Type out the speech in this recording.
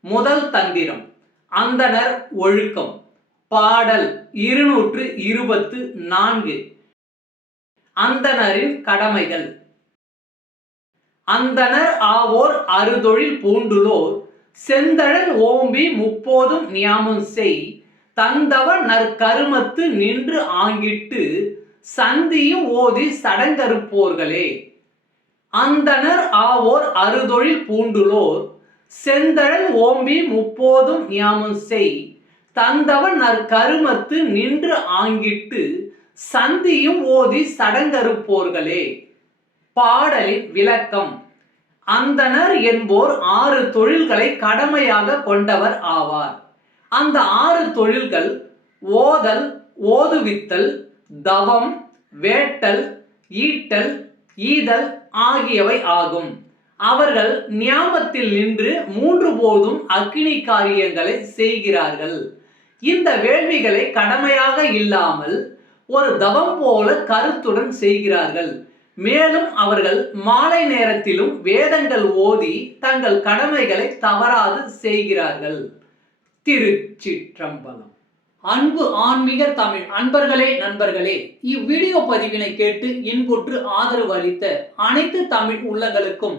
முதல் தந்திரம் அந்தனர் ஒழுக்கம். பாடல் இருநூற்று இருபத்து நான்கு. அந்தணரின் கடமைகள். அந்தனர் ஆவோர் அறுதொழில் பூண்டுலோர். செந்தழல் ஓம்பி முப்போதும் நியாமம் செய். தந்தவ நற்கருமத்து நின்று ஆங்கிட்டு. சந்தியும் ஓதி சடங்கறுப்போர்களே. அந்தனர் ஆவோர் அறுதொழில் பூண்டுலோர். செந்தழல் ஓம்பி முப்போதும் ஞாமம் செய். தந்தவன் நற்கருமத்து நின்று ஆங்கிட்டு சந்தியும் ஓதி சடங்கறுப்போர்களே. பாடலின் விளக்கம். அந்தனர் என்போர் ஆறு தொழில்களை கடமையாக கொண்டவர் ஆவார். அந்த ஆறு தொழில்கள் ஓதல் ஓதுவித்தல் தவம் வேட்டல் ஈட்டல் ஈதல் ஆகியவை ஆகும். அவர்கள் ஞாபத்தில் நின்று மூன்று போதும் அக்கினி காரியங்களை செய்கிறார்கள். இந்த வேள்விகளை கடமையாக இல்லாமல் ஒரு தவம் போல கருத்துடன் செய்கிறார்கள். மேலும் அவர்கள் மாலை நேரத்திலும் வேதங்கள் ஓதி தங்கள் கடமைகளை தவறாது செய்கிறார்கள். திருச்சிற்றம்பலம். அன்பு ஆன்மீக தமிழ் அன்பர்களே நண்பர்களே இவ்வீடியோ பதிவினை கேட்டு இன்புற்று ஆதரவு அளித்த அனைத்து தமிழ் உள்ளங்களுக்கும்